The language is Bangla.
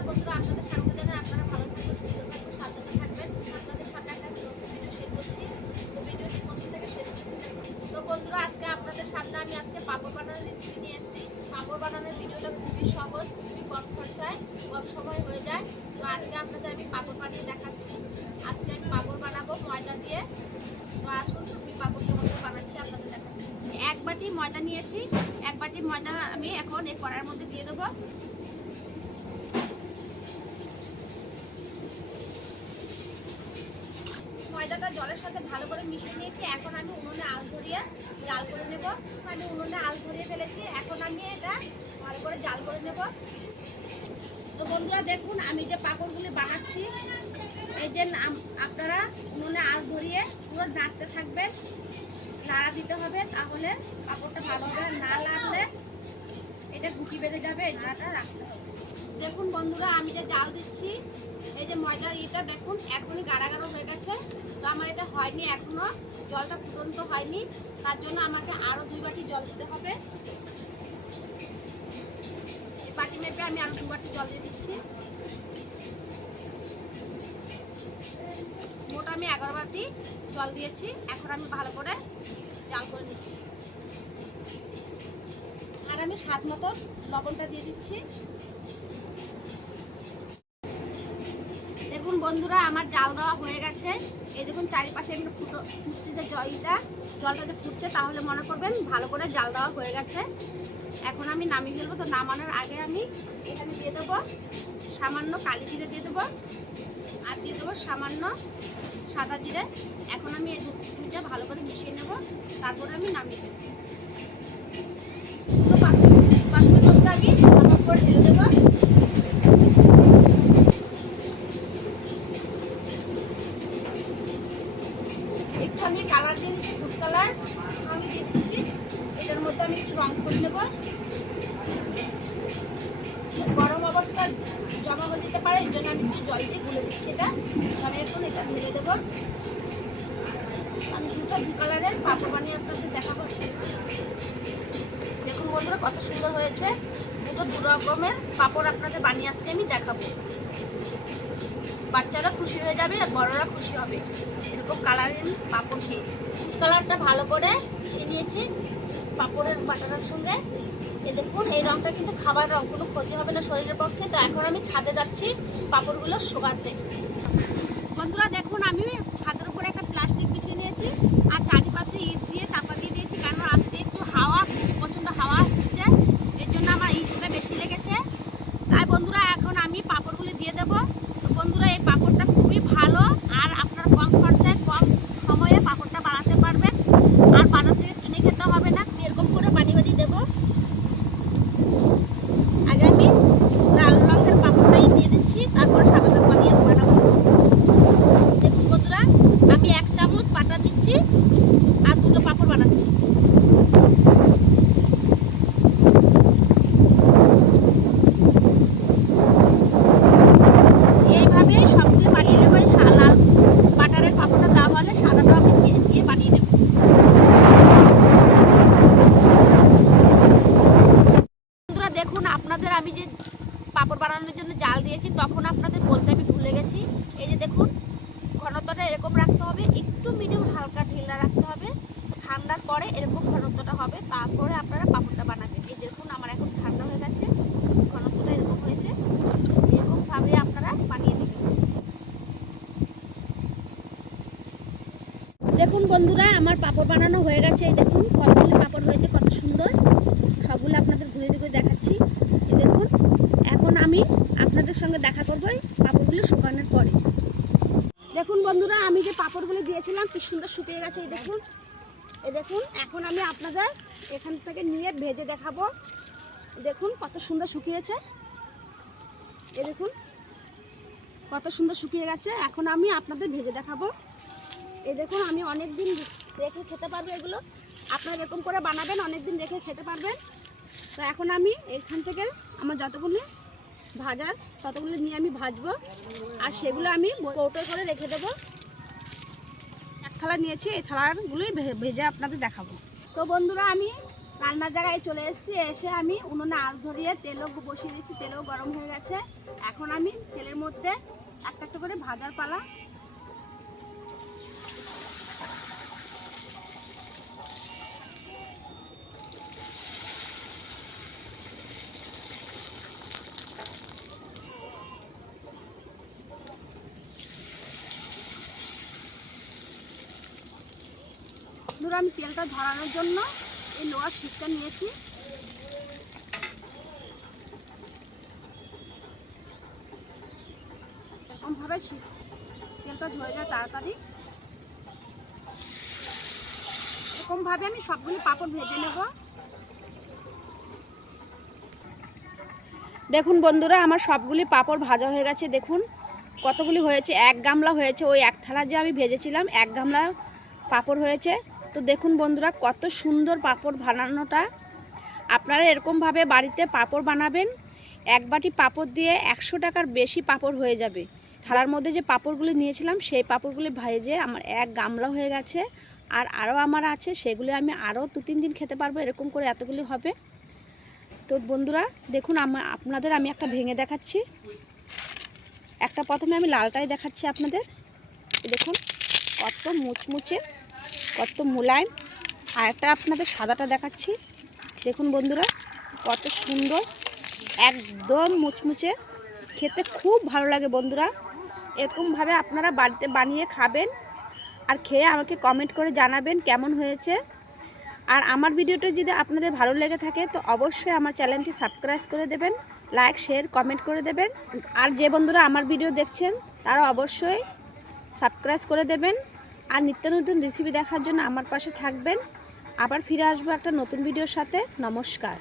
নমস্কার বন্ধুরা, আপনাদের স্বাগত জানাই। আপনারা ভালো থাকবেন সুস্থ থাকবেন সাবধানে থাকবেন। আপনাদের সামনে একটা ভিডিও শেয়ার করছি। তো ভিডিওটি প্রথম থেকে পর্যন্ত দেখুন। তো বন্ধুরা, আজকে আপনাদের সামনে আমি আজকে পাপড় বানানোর রেসিপি নিয়ে এসেছি। পাপড় বানানোর ভিডিওটা খুবই সহজ, খুবই কম খরচায়, কম সময় হয়ে যায়। তো আজকে আপনাদের আমি পাপড় বানিয়ে দেখাচ্ছি। আজকে আমি পাপড় বানাবো ময়দা দিয়ে। তো আসুন, আমি পাপড় কেমন করে বানাচ্ছি, আপনাদের দেখাচ্ছি। এক বাটি ময়দা নিয়েছি। এক বাটি ময়দা আমি এখন এই কড়ার মধ্যে দিয়ে দেবো। ময়দাটা জলের সাথে ভালো করে মিশিয়ে নিয়েছি। এখন আমি উনুনে আল ধরিয়ে জাল করে নেব। আমি উনুনে আল ধরিয়ে ফেলেছি। এখন আমি এটা ভালো করে জাল করে নেব। তো বন্ধুরা, দেখুন, আমি যে পাঁপড়গুলি বানাচ্ছি, এই যে আপনারা উনুনে আল ধরিয়ে পুরো নাড়তে থাকবেন, নাড়া দিতে হবে, তাহলে পাঁপড়টা ভালো হবে। না লাগলে এটা গুটি বেঁধে যাবে, এই রাখতে হবে। দেখুন বন্ধুরা, আমি যে জাল দিচ্ছি, এই যে ময়দার ইটা, দেখুন, এখনই গাড়া গাঢ় হয়ে গেছে। তো আমার এটা হয়নি এখনও। জলটা ফুটন্ত হয়নি। তার জন্য আমাকে আরও দুই বাটি জল দিতে হবে। এই বাটি মেপে আমি আরও দু বাটি জল দিয়ে দিচ্ছি। মোট আমি এগারো বাটি জল দিয়েছি। এখন আমি ভালো করে জাল করে নিচ্ছি। আর আমি স্বাদ মতো লবণটা দিয়ে দিচ্ছি। দেখুন বন্ধুরা, আমার জাল দেওয়া হয়ে গেছে। এই দেখুন চারিপাশে এগুলো ফুটো ফুটছে যে জলটা জলটা যে ফুটছে, তাহলে মনে করবেন ভালো করে জাল দেওয়া হয়ে গেছে। এখন আমি নামিয়ে ফেলব। তো নামানোর আগে আমি এখানে দিয়ে দেবো সামান্য কালি জিরে দিয়ে দেবো। আর দিয়ে দেবো সামান্য সাদা জিরে। এখন আমি এই দুটো ভালো করে মিশিয়ে নেব। তারপরে আমি নামিয়ে ফেলব তো পাত্র- পাত্রের মধ্যে আমি আমার করে ঢেলে দেবো একটু আমি কালার দিয়ে দিচ্ছি ফুড কালার আমি দিয়ে দিচ্ছি একটু রং করে নেব। গরম অবস্থা জমা হয়ে যেতে পারে এর জন্য আমি একটু জল দিয়ে গুলে দিচ্ছি এটা। আমি এখন এটা ঢেলে দেবো। আমি দুটো দু কালারের পাপড় বানিয়ে আপনাদের দেখাবো। দেখুন বন্ধুরা, কত সুন্দর হয়েছে। দুটো দু রকমের পাপড় আপনাদের বানিয়ে আজকে আমি দেখাবো। বাচ্চারা খুশি হয়ে যাবে আর বড়রা খুশি হবে। এরকম কালারিং পাপড় খেয়ে। কালারটা ভালো করে মিশিয়ে নিয়েছি পাপড়ের বাটাটার সঙ্গে। এ দেখুন, এই রংটা কিন্তু খাবার রং, কোনো ক্ষতি হবে না শরীরের পক্ষে। তো এখন আমি ছাদে যাচ্ছি পাপড়গুলো শোকাতে। বন্ধুরা, দেখুন, আমি ছাদের উপরে একটা প্লাস্টিক বিছিয়ে নিয়েছি আর চারিপাশে ইট দিয়ে চাপা দিয়ে দিয়েছি কারণ আজকে একটু হাওয়া প্রচণ্ড হাওয়া হচ্ছে এর জন্য আমার ইটটা বেশি লেগেছে তাই বন্ধুরা এখন আমি পাপড়গুলি দিয়ে দেবো তো বন্ধুরা এই পাপড়টা খুবই ভালো আর আপনার কম খরচায় কম সময়ে পাপড়টা বানাতে পারবেন আর বাজার থেকে কিনে খেতে হবে না এরকম করে বানিয়ে বানিয়ে দেবো আগে আমি লাল রঙের পাপড়টাই দিয়ে দিচ্ছি তারপর সাদাটা বানিয়ে বানাবো দেখুন বন্ধুরা আমি এক চামচ পাটা দিচ্ছি আর দুটো পাপড় বানাচ্ছি এইভাবে সবগুলো বানিয়ে নেব এই সা- লাল বাটারের পাপড়টা দেওয়া হলে সাদাটা আমি দিয়ে দিয়ে বানিয়ে নেব বন্ধুরা দেখুন আপনাদের আমি যে পাপড় বানানোর জন্য জাল দিয়েছি, তখন আপনাদের বলতে আমি ভুলে গেছি। এই যে দেখুন, ঘনত্বটা এরকম রাখতে হবে, একটু মিডিয়াম হালকা ঢিলা রাখতে হবে। ঠান্ডার পরে এরকম ঘনত্বটা হবে, তারপরে আপনারা পাপড়টা বানাবেন। এই দেখুন, আমার এখন ঠান্ডা হয়ে গেছে, ঘনত্বটা এরকম হয়েছে, এরকমভাবে আপনারা বানিয়ে নেবেন। দেখুন বন্ধুরা, আমার পাপড় বানানো হয়ে গেছে, এই দেখুন, কতগুলি পাপড় হয়েছে, কত সুন্দর সবগুলো আপনাদের ঘুরে ঘুরে দেখাচ্ছি এই দেখুন এখন আমি আপনাদের সঙ্গে দেখা করব পাপড়গুলো শুকানোর পরে। দেখুন বন্ধুরা, আমি যে পাপড়গুলো দিয়েছিলাম, কি সুন্দর শুকিয়ে গেছে, এই দেখুন। এই দেখুন, এখন আমি আপনাদের এখান থেকে নিয়ে ভেজে দেখাবো। দেখুন কত সুন্দর শুকিয়েছে। এ দেখুন, কত সুন্দর শুকিয়ে গেছে। এখন আমি আপনাদের ভেজে দেখাবো। এই দেখুন, আমি অনেক দিন রেখে খেতে পারব এগুলো। আপনারা এরকম করে বানাবেন অনেক দিন রেখে খেতে পারবেন। তো এখন আমি এখান থেকে আমার যতগুলো ভাজার, ততগুলো নিয়ে আমি ভাজবো। আর সেগুলো আমি কৌটো করে রেখে দেবো। এক থালা নিয়েছি, এই থালাগুলোই ভেজে আপনাদের দেখাবো। তো বন্ধুরা, আমি রান্নার জায়গায় চলে এসেছি। এসে আমি উনুনে আঁচ ধরিয়ে তেলও বসিয়ে দিয়েছি, তেলও গরম হয়ে গেছে। এখন আমি তেলের মধ্যে একটা একটা করে ভাজার পালা ধরো আমি তেলটা ধরানোর জন্য এই লোহার শিকটা নিয়েছি। এরকমভাবে তেলটা ঝরে যায় তাড়াতাড়ি। এরকমভাবে আমি সবগুলি পাপড় ভেজে নেব। দেখুন বন্ধুরা, আমার সবগুলি পাপড় ভাজা হয়ে গেছে। দেখুন কতগুলি হয়েছে। এক গামলা হয়েছে। ওই এক থালা যে আমি ভেজেছিলাম, এক গামলা পাপড় হয়েছে। তো দেখুন বন্ধুরা, কত সুন্দর পাঁপড় বানানোটা। আপনারা এরকমভাবে বাড়িতে পাপড় বানাবেন, এক বাটি পাপড় দিয়ে একশো টাকার বেশি পাপড় হয়ে যাবে। থালার মধ্যে যে পাপড়গুলি নিয়েছিলাম, সেই পাপড়গুলি ভেজে আমার এক গামলা হয়ে গেছে, আর আরও আমার আছে, সেগুলি আমি আরও দু তিন দিন খেতে পারব, এরকম করে এতগুলি হবে। তো বন্ধুরা, দেখুন আমার আপনাদের আমি একটা ভেঙে দেখাচ্ছি। একটা প্রথমে আমি লালটাই দেখাচ্ছি আপনাদের। দেখুন, কত মুচমুচে কত মোলায়েম। আর একটা আপনাদের সাদাটা দেখাচ্ছি। দেখুন বন্ধুরা, কত সুন্দর, একদম মুচমুচে। খেতে খুব ভালো লাগে বন্ধুরা। এরকমভাবে আপনারা বাড়িতে বানিয়ে খাবেন আর খেয়ে আমাকে কমেন্ট করে জানাবেন কেমন হয়েছে। আর আমার ভিডিওটা যদি আপনাদের ভালো লেগে থাকে, তো অবশ্যই আমার চ্যানেলটি সাবস্ক্রাইব করে দেবেন লাইক শেয়ার কমেন্ট করে দেবেন। আর যে বন্ধুরা আমার ভিডিও দেখছেন, তারা অবশ্যই সাবস্ক্রাইব করে দেবেন। আর নিত্য নতুন রেসিপি দেখার জন্য আমার পাশে থাকবেন। আবার ফিরে আসব একটা নতুন ভিডিওর সাথে। নমস্কার।